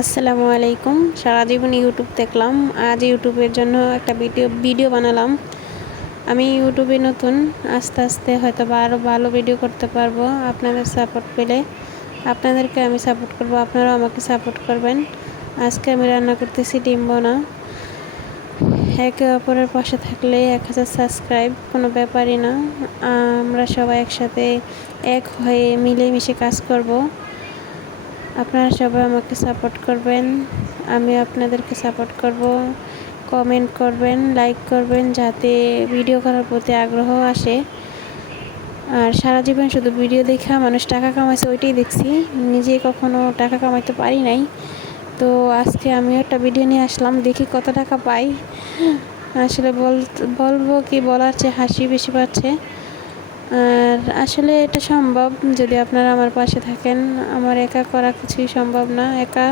আসসালামু আলাইকুম। সারা জীবন ইউটিউব দেখলাম, আজ ইউটিউবের জন্য একটা ভিডিও বানালাম। আমি ইউটিউবে নতুন, আস্তে আস্তে হয়তো বা আরও ভালো ভিডিও করতে পারবো আপনাদের সাপোর্ট পেলে। আপনাদেরকে আমি সাপোর্ট করব, আপনারাও আমাকে সাপোর্ট করবেন। আজকে আমি রান্না করতেছি ডিম বোনা। একে অপরের পাশে থাকলে 1000 সাবস্ক্রাইব কোনো ব্যাপারই না। আমরা সবাই একসাথে এক হয়ে মিলেমিশে কাজ করব। আপনারা সবাই আমাকে সাপোর্ট করবেন, আমি আপনাদেরকে সাপোর্ট করব। কমেন্ট করবেন, লাইক করবেন, যাতে ভিডিও করার প্রতি আগ্রহ আসে। আর সারা জীবন শুধু ভিডিও দেখা মানুষ টাকা কামাইছে, ওইটাই দেখছি, নিজে কখনো টাকা কামাইতে পারি নাই। তো আজকে আমিও একটা ভিডিও নিয়ে আসলাম, দেখি কত টাকা পাই। আসলে বলবো কি, বলার চেয়ে হাসি বেশি পাচ্ছে। আর আসলে এটা সম্ভব যদি আপনারা আমার পাশে থাকেন। আমার একা করা কিছুই সম্ভব না, একা